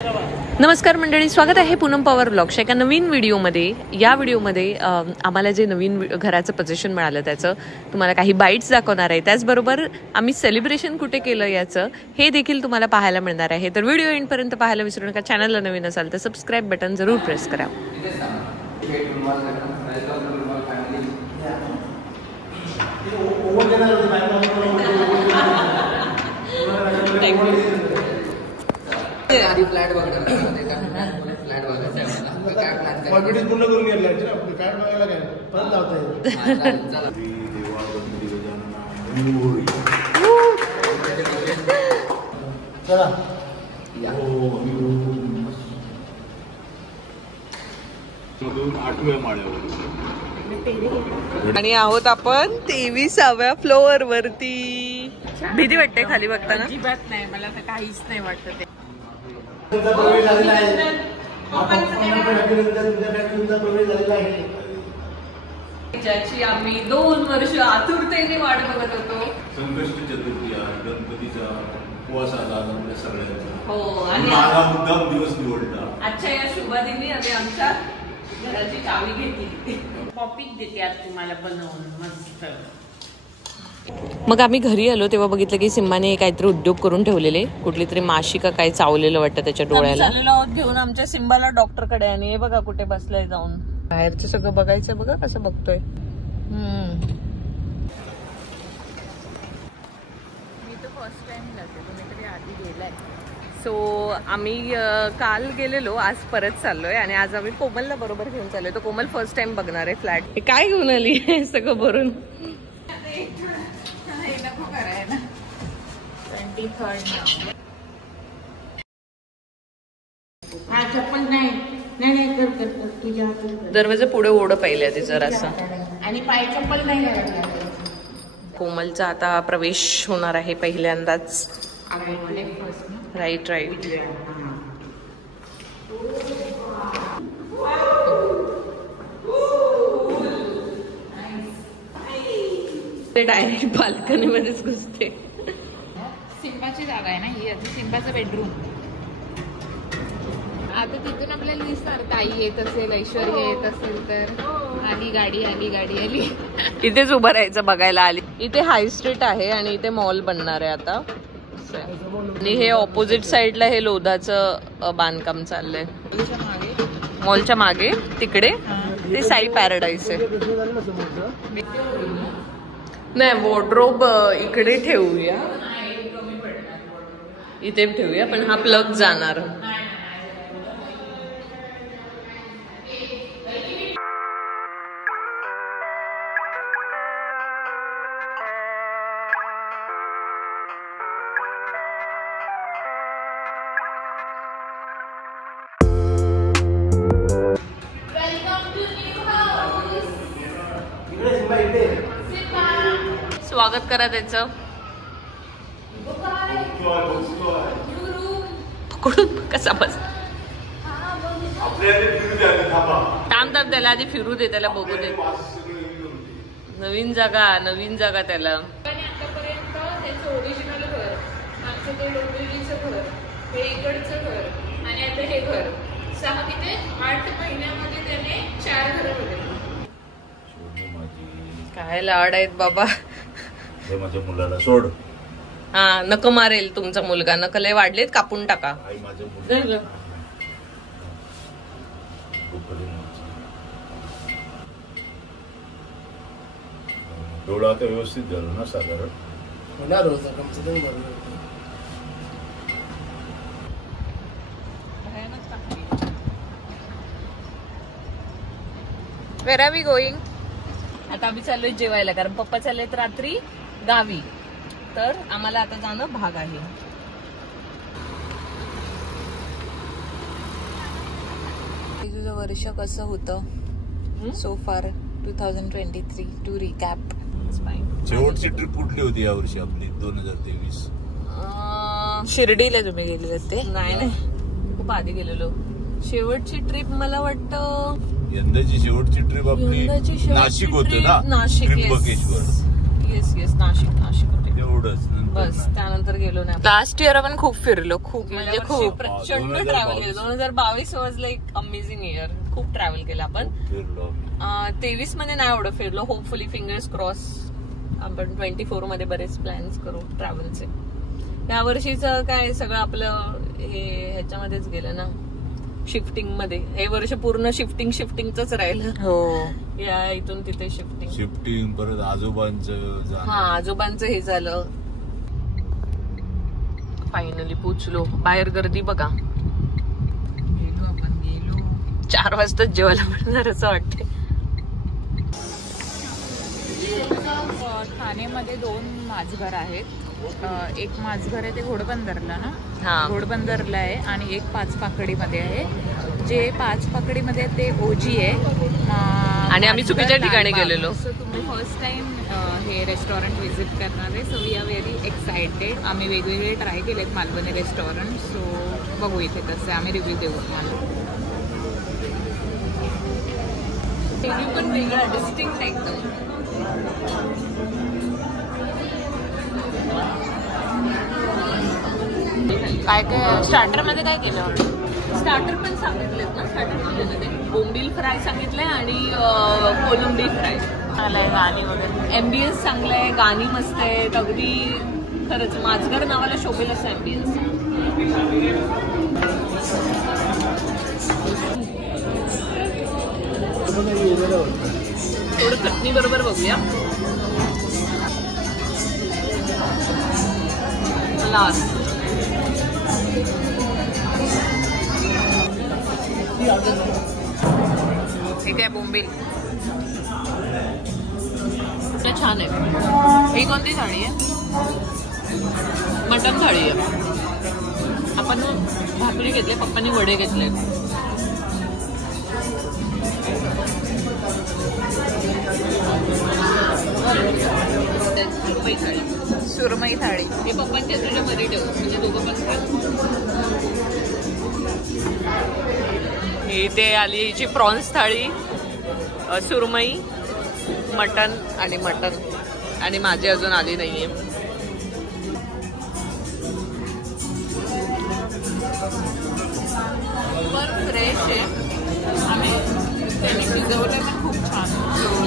नमस्कार मंडळी, स्वागत आहे पूनम पॉवर ब्लॉगच्या एका नवीन व्हिडिओमध्ये. या व्हिडिओमध्ये आम्हाला जे नवीन घराचं पोझिशन मिळालं त्याचं तुम्हाला काही बाईट्स दाखवणार आहे. त्याचबरोबर आम्ही सेलिब्रेशन कुठे केलं याचं हे देखील तुम्हाला पाहायला मिळणार आहे. तर व्हिडिओ एंडपर्यंत पाहायला विसरू नका. चॅनलला नवीन असाल तर सबस्क्राईब बटन जरूर प्रेस करा. फ्लॅट बघणार फ्लॅट बघायचं आहे मला. काय प्लॅन करायचं पूर्ण करून घ्यायला काय बघायला काय परत लावता येईल. चला आणि आहोत आपण 23व्या फ्लोअर वरती. भीती वाटते खाली बघताना? अजिबात नाही, मला तर काहीच नाही वाटत. तुमचा प्रवेश झालेला आहे. तुमचा प्रवेश झालेला आहे, ज्याची आम्ही 2 वर्ष आतुरतेने वाट बघत होतो. संकष्टी चतुर्थी गणपतीचा उपवास आला आपल्या सगळ्यांचा. हो, आणि माझा मुद्दाम दिवस निवडला. आजच्या या शुभदिनी आम्ही आमच्या घराची चावी घेतली. पॉपिक देते आज तुम्हाला बनवून मस्त. मग आम्ही घरी आलो तेव्हा बघितलं की सिम्बाने काहीतरी उद्योग करून ठेवलेले. कुठली तरी माशी का काय चावलेलं वाटतं त्याच्या डोळ्याला. घेऊन आमच्या सिम्बाला डॉक्टरकडे. आणि हे बघा कुठे बसलाय जाऊन. बाहेरचं सगळं बघायचं, बघा कसं बघतोय. मी तर फर्स्ट टाइम जाते, कुणीतरी आधी गेलाय. सो आम्ही काल गेलेलो, आज परत चाललोय. आणि आज आम्ही कोमलला बरोबर घेऊन चाललोय. तर कोमल फर्स्ट टाइम बघणार आहे फ्लॅट. हे काय घेऊन आली सगळं भरून? नको करायला 23rd. हा चप्पल नाही नाही कर तुझ्या दरवाजा पुढे ओढ पाहिजे आधी जरासा. आणि पाय चप्पल नाही घालायला. कोमलचा आता प्रवेश होणार आहे पहिल्यांदाच. Right right. डायरेक्ट बाल्कनी मध्येच घुसते. सिम्बाची जागा आहे ना ही. आता सिम्बाचं बेडरूम. आता तिथून आपल्याला दिसणार ताई येत असेल, ऐश्वर्या येत असेल तर. आली गाडी, आली गाडी आली. इथेच उभं राहायचं बघायला आली. इथे हाय स्ट्रीट आहे आणि इथे मॉल बनणार आहे आता. आणि हे ऑपोजिट साइडला हे लोधाचं बांधकाम चाललंय. मॉलच्या मागे तिकडे ते साई पॅराडाईस आहे. नाही, वॉर्डरोब इकडे ठेवूया, इथे ठेवूया. पण हा प्लग जाणार. स्वागत करा त्याचं. पकडून कसा बस. थांब थांब, त्याला आधी फिरू दे, त्याला बघू दे. नवीन जागा त्याला. आतापर्यंत त्याचं ओरिजिनल घर, आमचं ते डोंबिवलीचं घर, हे इकडचं घर आणि आता हे घर. 8 महिन्यामध्ये त्याने 4 घरं बघितली. काय लाड आहेत बाबा. माझ्या मुलाला सोड. हा, नक मारेल तुमचा मुलगा. नक लय वाढलेत, कापून टाका. डोळा आता व्यवस्थित झाला ना साधारण. होणार होता कमसे कम बरोबर. वेर आर वी गोईंग? आता आम्ही चाललोय जेवायला, कारण पप्पा चाललेत रात्री गावी. तर आम्हाला आता जाणं भाग आहे. तुझं वर्ष कसं होतं सो फार 2023 टू रिकॅप? शेवटची ट्रिप कुठली होती या वर्षी आपली 2023? शिर्डीला तुम्ही गेले होते? नाही, खूप आधी गेलेलो. शेवटची ट्रिप मला वाटतं यंदाची शेवटची ट्रिप आपली नाशिक होते ना. नाशिक, त्र्यंबकेश्वर. येस नाशिक होते. तेवढंच बस त्यानंतर गेलो नाही. लास्ट इयर आपण खूप फिरलो, खूप म्हणजे खूप प्रचंड ट्रॅव्हल केलं. 2022 वॉज लाईक अमेझिंग इयर. खूप ट्रॅव्हल केलं आपण. फिरलो. 23 मध्ये नाही एवढं फिरलो. होपफुली फिंगर्स क्रॉस आपण 24 मध्ये बरेच प्लॅन्स करू ट्रॅव्हलचे. या वर्षीचं काय सगळं आपलं हे ह्याच्यामध्येच गेलं ना, शिफ्टिंग मध्ये. हे वर्ष पूर्ण शिफ्टिंगच राहिलं. हो, या इथून तिथे शिफ्टिंग परत आजोबांचं. हा, आजोबांचं हे झालं. फायनली पोचलो. बाहेर गर्दी बघा. गेलो 4 वाजता जेवायला मिळणार असं वाटतंय. ठाण्यामध्ये 2 माझघर आहेत. एक माझघर आहे ते घोडबंदरला ना, घोडबंदरला आहे, आणि एक पाचपाकडीमध्ये आहे. जे पाचपाकडीमध्ये ते ओजी आहे, आणि आम्ही चुकीच्या ठिकाणी गेलेलो. सो तुम्ही फर्स्ट टाइम हे रेस्टॉरंट व्हिजिट करणार आहे. So we are very excited. आम्ही वेगवेगळे ट्राय केलेत मालवणी रेस्टॉरंट. सो बघू इथे कसं आम्ही रिव्ह्यू देऊ तुम्हाला. रिव्ह्यू पण वेगळा, डिस्टिंक्ट एकदम. काय काय स्टार्टर मध्ये काय केलं? स्टार्टर पण सांगितलेत ना. स्टार्टर बोंबील फ्राय सांगितलंय आणि कोलंबी फ्राय. गाणी वगैरे एम्बियन्स चांगलं आहे, गाणी मस्त आहेत. अगदी खरंच माझघर नावाला शोभेल असं एम्बियन्स. थोडं चटणी बरोबर बघूया. लास्ट ठीक आहे. बोंबील छान आहे. ही कोणती थाळी आहे? मटन थाळी आहे. आपण भाकरी घेतली, पप्पांनी वडे घेतले. सुरमई थाळी. सुरमई थाळी हे पप्पांच्या तुझ्या मध्ये ठेवू, म्हणजे दोघं पण खाऊ. इथे आली हिची प्रॉन्स थाळी, सुरमई, मटन आणि माझी अजून आली नाहीये. फ्रेश आहे आणि त्यांनी शिजवलं पण खूप छान.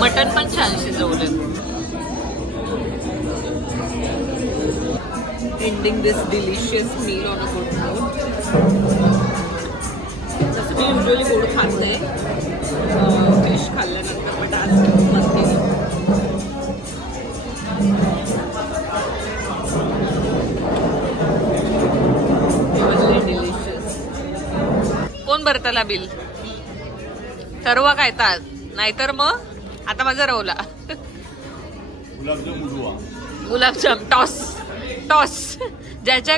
मटन पण छान शिजवलं. Ending this delicious meal on a good note. तसं मी युजली गोड खात नाही फिश खाल्ल्यानंतर, बट आज मस्त केली. डिलिशियस. कोण भरताला बिल? ठरवा काय तात, नाहीतर मग आता माझा रवला. गुलाबजाम टॉस ज्याच्या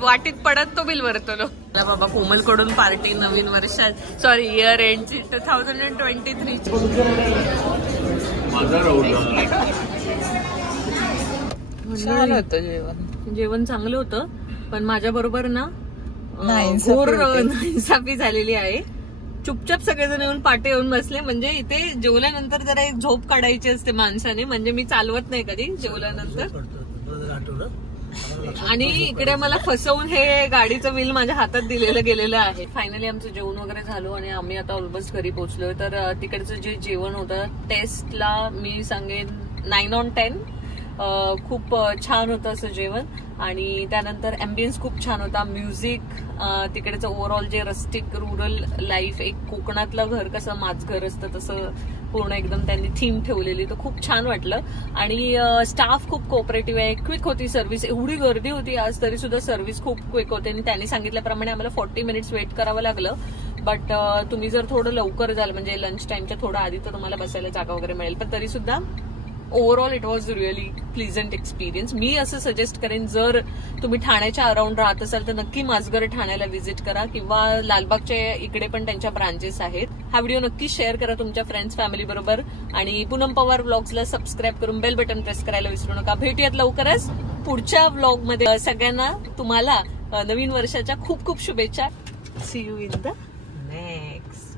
वाटीत पडत तो बिल भरतो. बाबा कोमल कडून पार्टी नवीन वर्षात, सॉरी इयर एंडची 2023. छान होतं जेवण चांगलं होतं, पण माझ्या बरोबर ना घोर नाइंसाफी झालेली आहे. चुपचाप सगळेजण येऊन पाटे येऊन बसले. म्हणजे इथे जेवल्यानंतर जरा एक झोप काढायची असते माणसाने. म्हणजे मी चालवत नाही कधी जेवल्यानंतर. आणि इकडे मला फसवून हे गाडीचं बिल माझ्या हातात दिलेलं गेलेलं आहे. फायनली आमचं जेवण वगैरे झालो आणि आम्ही आता ऑलमोस्ट घरी पोहोचलोय. तर तिकडचं जे जेवण होतं टेस्टला मी सांगेन 9 on 10. खूप छान होतं असं जेवण. आणि त्यानंतर अँबियन्स खूप छान होता. म्युझिक, तिकडेचं ओव्हरऑल जे रस्टिक रुरल लाईफ, एक कोकणातलं घर कसं माझघर असतं तसं पूर्ण एकदम त्यांनी थीम ठेवलेली. तर खूप छान वाटलं. आणि स्टाफ खूप कोऑपरेटिव्ह आहे. क्विक होती सर्व्हिस. एवढी गर्दी होती आज तरी सुद्धा सर्व्हिस खूप क्विक होते. आणि त्यांनी सांगितल्याप्रमाणे आम्हाला 40 minutes वेट करावं लागलं. बट तुम्ही जर थोडं लवकर जाल म्हणजे लंच टाइमच्या थोडं आधी तर तुम्हाला बसायला जागा वगैरे मिळेल. पण तरी सुद्धा overall it was really pleasant experience. मी असं सजेस्ट करेन जर तुम्ही ठाण्याच्या अराउंड राहत असाल तर नक्की माझघर ठाण्याला व्हिजिट करा, किंवा लालबागच्या इकडे पण त्यांच्या ब्रांचेस आहेत. हा व्हिडिओ नक्की शेअर करा तुमच्या फ्रेंड्स फॅमिली बरोबर. आणि पूनम पवार व्लॉग्सला सबस्क्राईब करून बेल बटन प्रेस करायला विसरू नका. भेटूयात लवकरच पुढच्या व्लॉग मध्ये. सगळ्यांना तुम्हाला नवीन वर्षाच्या खूप खूप शुभेच्छा. See you in the next.